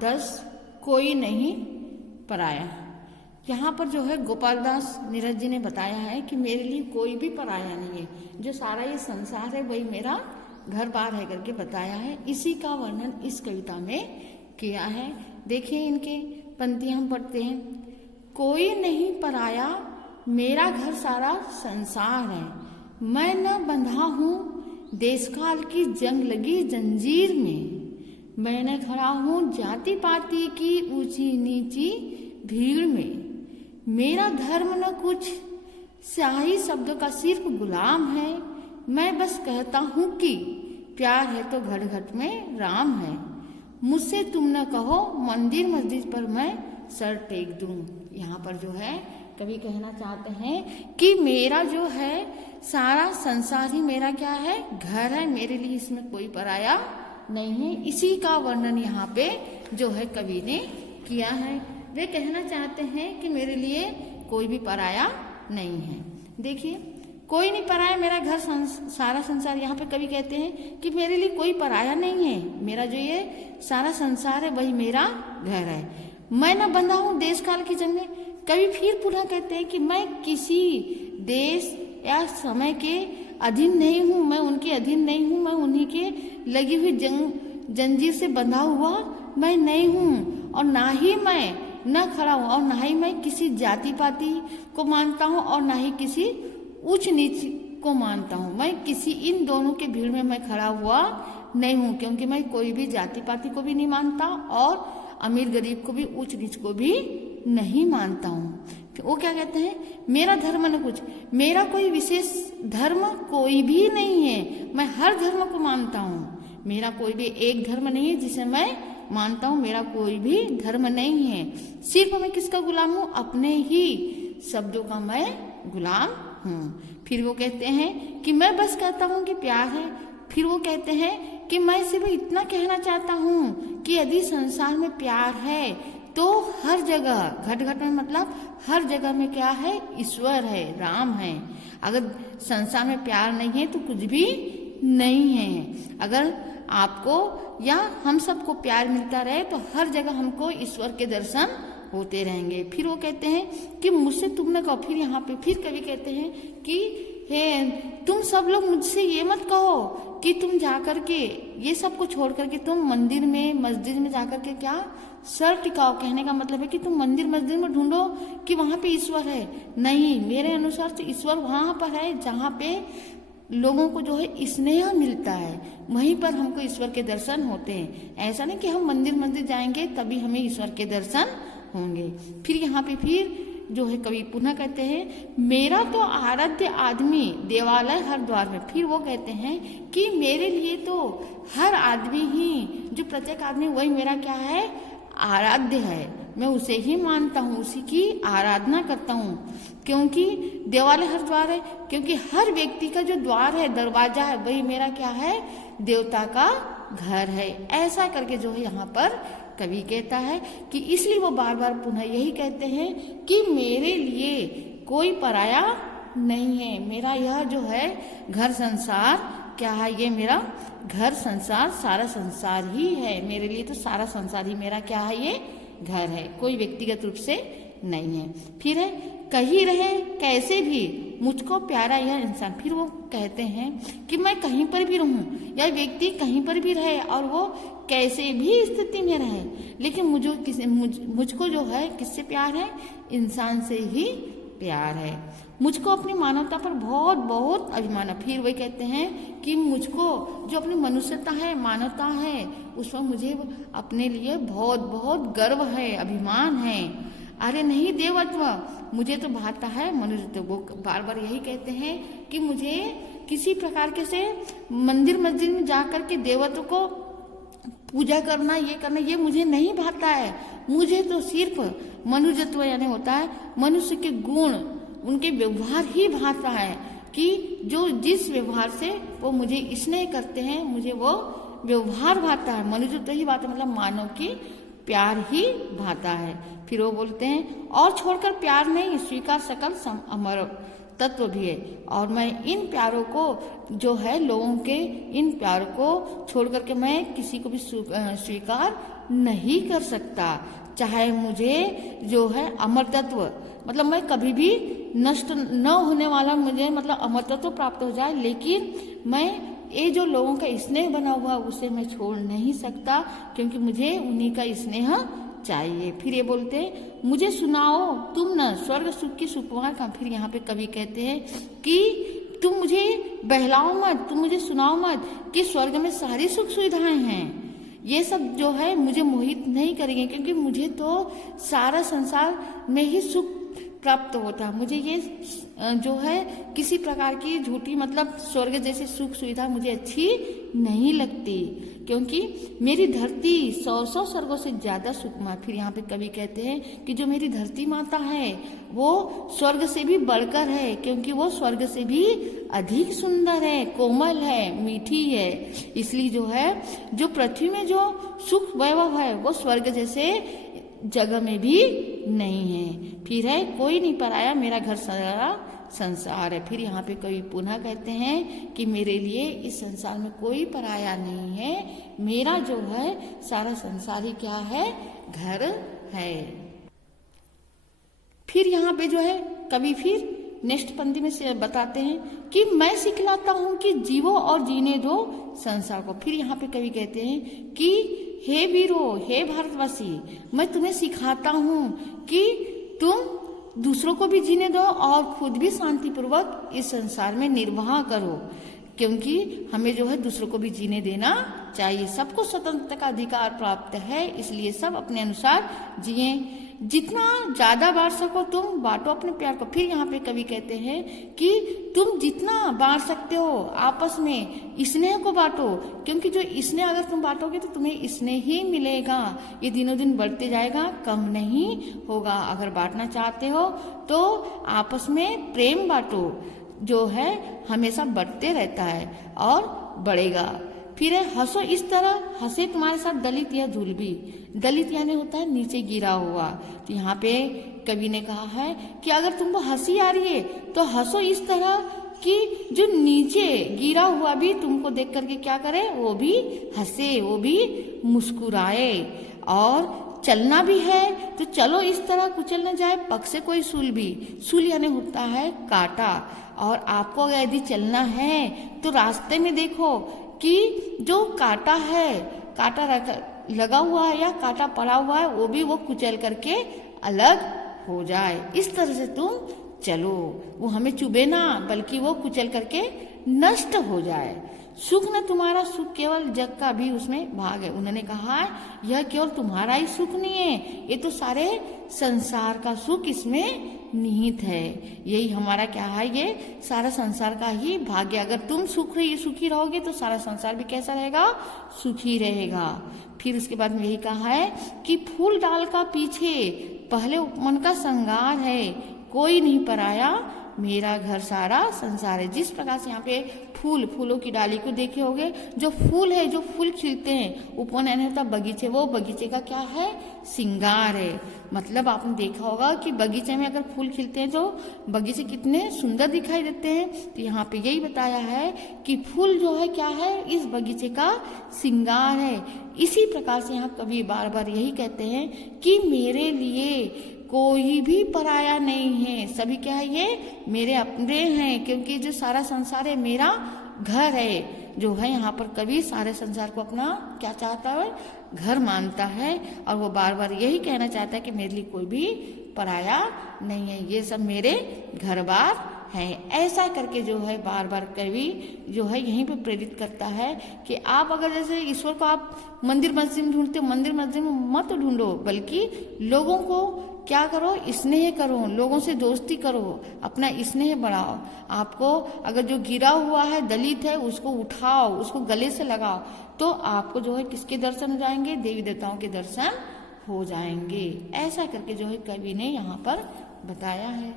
10 कोई नहीं पराया। यहाँ पर जो है गोपाल दास नीरज जी ने बताया है कि मेरे लिए कोई भी पराया नहीं है, जो सारा ये संसार है वही मेरा घर बार है करके बताया है। इसी का वर्णन इस कविता में किया है। देखिए इनके पंक्ति हम पढ़ते हैं। कोई नहीं पराया मेरा घर सारा संसार है, मैं न बंधा हूँ देश काल की जंग लगी जंजीर में, मैं न खड़ा हूँ जाति पाति की ऊंची नीची भीड़ में, मेरा धर्म न कुछ स्याही शब्दों का सिर्फ गुलाम है, मैं बस कहता हूँ कि प्यार है तो घट घट में राम है, मुझसे तुम न कहो मंदिर मस्जिद पर मैं सर टेक दूं। यहाँ पर जो है कवि कहना चाहते हैं कि मेरा जो है सारा संसार ही मेरा क्या है, घर है, मेरे लिए इसमें कोई पराया नहीं है। इसी का वर्णन यहाँ पे जो है कवि ने किया है। वे कहना चाहते हैं कि मेरे लिए कोई भी पराया नहीं है। देखिए कोई नहीं पराया मेरा घर सारा संसार, यहाँ पे कवि कहते हैं कि मेरे लिए कोई पराया नहीं है, मेरा जो ये सारा संसार है वही मेरा घर है, मैं न बंधा हूँ देश काल की जंग में। कवि फिर पुनः कहते हैं कि मैं किसी देश या समय के अधीन नहीं हूँ, मैं उनके अधीन नहीं हूँ, मैं उन्हीं के लगी हुई जंजीर से बंधा हुआ मैं नहीं हूँ, और ना ही मैं न खड़ा हूँ और ना ही मैं किसी जाति पाति को मानता हूँ और ना ही किसी उच्च नीच को मानता हूँ। मैं किसी इन दोनों के भीड़ में मैं खड़ा हुआ नहीं हूँ, क्योंकि मैं कोई भी जाति पाति को भी नहीं मानता और अमीर गरीब को भी उच्च नीच को भी नहीं मानता हूँ। वो क्या कहते हैं, मेरा धर्म न कुछ, मेरा कोई विशेष धर्म कोई भी नहीं है, मैं हर धर्म को मानता हूँ, मेरा कोई भी एक धर्म नहीं है जिसे मैं मानता हूँ, मेरा कोई भी धर्म नहीं है, सिर्फ मैं किसका गुलाम हूँ, अपने ही शब्दों का मैं गुलाम हूँ। फिर वो कहते हैं कि मैं बस कहता हूँ कि प्यार है। फिर वो कहते हैं कि मैं सिर्फ इतना कहना चाहता हूँ कि यदि संसार में प्यार है तो हर जगह, घट घट में मतलब हर जगह में क्या है, ईश्वर है, राम है। अगर संसार में प्यार नहीं है तो कुछ भी नहीं है। अगर आपको या हम सबको प्यार मिलता रहे तो हर जगह हमको ईश्वर के दर्शन होते रहेंगे। फिर वो कहते हैं कि मुझसे तुम न कहो। फिर यहाँ पे फिर कवि कहते हैं कि हे तुम सब लोग मुझसे ये मत कहो कि तुम जाकर के ये सब को छोड़ करके तुम मंदिर में मस्जिद में जाकर के क्या सर टिकाओ। कहने का मतलब है कि तुम मंदिर मस्जिद में ढूंढो कि वहां पे ईश्वर है। नहीं, मेरे अनुसार तो ईश्वर वहां पर है जहाँ पे लोगों को जो है स्नेह मिलता है, वहीं पर हमको ईश्वर के दर्शन होते हैं। ऐसा नहीं कि हम मंदिर मंदिर जाएंगे तभी हमें ईश्वर के दर्शन होंगे। फिर यहाँ पे फिर जो है कवि पुनः कहते हैं मेरा तो आराध्य आदमी देवालय हर द्वार में। फिर वो कहते हैं कि मेरे लिए तो हर आदमी ही, जो प्रत्येक आदमी वही मेरा क्या है, आराध्य है। मैं उसे ही मानता हूँ, उसी की आराधना करता हूँ। क्योंकि देवालय हर द्वार है, क्योंकि हर व्यक्ति का जो द्वार है, दरवाजा है, वही मेरा क्या है, देवता का घर है। ऐसा करके जो है यहाँ पर कवि कहता है कि इसलिए वो बार बार पुनः यही कहते हैं कि मेरे लिए कोई पराया नहीं है। मेरा यह जो है घर संसार क्या है, ये मेरा घर संसार सारा संसार ही है। मेरे लिए तो सारा संसार ही मेरा क्या है, ये घर है, कोई व्यक्तिगत रूप से नहीं है। फिर है कहीं रहे कैसे भी मुझको प्यारा यह इंसान। फिर वो कहते हैं कि मैं कहीं पर भी रहूं, यह व्यक्ति कहीं पर भी रहे और वो कैसे भी स्थिति में रहे, लेकिन मुझको जो है किससे प्यार है, इंसान से ही प्यार है। मुझको अपनी मानवता पर बहुत बहुत अभिमान है। फिर वही कहते हैं कि मुझको जो अपनी मनुष्यता है, मानवता है, उस पर मुझे अपने लिए बहुत बहुत गर्व है, अभिमान है। अरे नहीं देवत्व, मुझे तो भाता है मनुष्यत्व। वो बार बार यही कहते हैं कि मुझे किसी प्रकार के से मंदिर मस्जिद में जाकर के देवत्व को पूजा करना, ये करना, ये मुझे नहीं भाता है। मुझे तो सिर्फ मनुष्यत्व यानी होता है मनुष्य के गुण, उनके व्यवहार ही भाता है कि जो जिस व्यवहार से वो मुझे स्नेह करते हैं, मुझे वो व्यवहार भाता है। मनुष्यत्व ही भाता मतलब मानव की प्यार ही भाता है। फिर वो बोलते हैं और छोड़कर प्यार नहीं, स्वीकार सकल अमर तत्व भी है। और मैं इन प्यारों को जो है लोगों के इन प्यारों को छोड़ करके मैं किसी को भी स्वीकार नहीं कर सकता। चाहे मुझे जो है अमरतत्व, मतलब मैं कभी भी नष्ट न होने वाला मुझे मतलब अमरतत्व प्राप्त हो जाए, लेकिन मैं ये जो लोगों का स्नेह बना हुआ उसे मैं छोड़ नहीं सकता, क्योंकि मुझे उन्हीं का स्नेह चाहिए। फिर ये बोलते मुझे सुनाओ तुम न स्वर्ग सुख की सुकुमार का। फिर यहाँ पे कवि कहते हैं कि तुम मुझे बहलाओ मत, तुम मुझे सुनाओ मत कि स्वर्ग में सारी सुख सुविधाएं हैं, ये सब जो है मुझे मोहित नहीं करेंगे, क्योंकि मुझे तो सारा संसार में ही सुख प्राप्त होता है। मुझे ये जो है किसी प्रकार की झूठी मतलब स्वर्ग जैसी सुख सुविधा मुझे अच्छी नहीं लगती, क्योंकि मेरी धरती 100 स्वर्गों से ज्यादा सुखमय। फिर यहाँ पे कवि कहते हैं कि जो मेरी धरती माता है वो स्वर्ग से भी बढ़कर है, क्योंकि वो स्वर्ग से भी अधिक सुंदर है, कोमल है, मीठी है। इसलिए जो है जो पृथ्वी में जो सुख वैभव है वो स्वर्ग जैसे जगह में भी नहीं है। फिर है कोई नहीं पराया, मेरा घर सारा संसार है। फिर यहाँ पे कवि पुनः कहते हैं कि मेरे लिए इस संसार में कोई पराया नहीं है, मेरा जो है सारा संसार ही क्या है, घर है। फिर यहाँ पे जो है कवि फिर नेक्स्ट पंक्ति में से बताते हैं कि मैं सिखलाता हूँ कि जीवो और जीने दो संसार को। फिर यहाँ पे कवि कहते हैं कि हे वीरो, हे भारतवासी, मैं तुम्हें सिखाता हूँ कि तुम दूसरों को भी जीने दो और खुद भी शांतिपूर्वक इस संसार में निर्वाह करो, क्योंकि हमें जो है दूसरों को भी जीने देना चाहिए। सबको स्वतंत्रता का अधिकार प्राप्त है, इसलिए सब अपने अनुसार जिए। जितना ज्यादा बांट सको तुम बांटो अपने प्यार को। फिर यहाँ पे कवि कहते हैं कि तुम जितना बांट सकते हो आपस में स्नेह को बांटो, क्योंकि जो स्नेह अगर तुम बांटोगे तो तुम्हें स्नेह ही मिलेगा, ये दिनों दिन बढ़ते जाएगा, कम नहीं होगा। अगर बांटना चाहते हो तो आपस में प्रेम बांटो, जो है हमेशा बढ़ते रहता है और बढ़ेगा। फिर है हंसो इस तरह हंसे तुम्हारे साथ दलित या धूलभी। दलित यानी होता है नीचे गिरा हुआ। तो यहाँ पे कवि ने कहा है कि अगर तुमको हंसी आ रही है तो हंसो इस तरह कि जो नीचे गिरा हुआ भी तुमको देख करके क्या करे, वो भी हंसे, वो भी मुस्कुराए। और चलना भी है तो चलो इस तरह कुचल न जाए पग से कोई सूल भी। सूल यानी होता है कांटा। और आपको यदि चलना है तो रास्ते में देखो कि जो कांटा है, कांटा लगा हुआ है या कांटा पड़ा हुआ है, वो भी वो कुचल करके अलग हो जाए। इस तरह से तुम चलो, वो हमें चुभे ना, बल्कि वो कुचल करके नष्ट हो जाए। सुख न तुम्हारा सुख केवल जग का भी उसमें भाग है। उन्होंने कहा यह केवल तुम्हारा ही सुख नहीं है, ये तो सारे संसार का सुख इसमें निहित है। यही हमारा क्या है, ये सारा संसार का ही भाग्य। अगर तुम सुखी रहोगे तो सारा संसार भी कैसा रहेगा, सुखी रहेगा। फिर उसके बाद में यही कहा है कि फूल डाल का पीछे पहले मन का श्रृंगार है, कोई नहीं पराया मेरा घर सारा संसार है। जिस प्रकार से यहाँ पे फूलों की डाली को देखे होगे, जो फूल है, जो फूल खिलते हैं उपवन होता बगीचे, वो बगीचे का क्या है, श्रृंगार है। मतलब आपने देखा होगा कि बगीचे में अगर फूल खिलते हैं तो बगीचे कितने सुंदर दिखाई देते हैं। तो यहाँ पे यही बताया है कि फूल जो है क्या है, इस बगीचे का श्रृंगार है। इसी प्रकार से यहाँ कवि बार बार यही कहते हैं कि मेरे लिए कोई भी पराया नहीं है, सभी क्या है, ये मेरे अपने हैं, क्योंकि जो सारा संसार है मेरा घर है। जो है यहाँ पर कवि सारे संसार को अपना क्या चाहता है, घर मानता है। और वो बार बार यही कहना चाहता है कि मेरे लिए कोई भी पराया नहीं है, ये सब मेरे घर बार है। ऐसा करके जो है बार बार कवि जो है यहीं पे प्रेरित करता है कि आप अगर जैसे ईश्वर को आप मंदिर मस्जिद में ढूंढते हो, मंदिर मस्जिद में मत ढूंढो, बल्कि लोगों को क्या करो, स्नेह करो, लोगों से दोस्ती करो, अपना स्नेह बढ़ाओ। आपको अगर जो गिरा हुआ है, दलित है, उसको उठाओ, उसको गले से लगाओ, तो आपको जो है किसके दर्शन हो जाएंगे, देवी देवताओं के दर्शन हो जाएंगे। ऐसा करके जो है कवि ने यहाँ पर बताया है।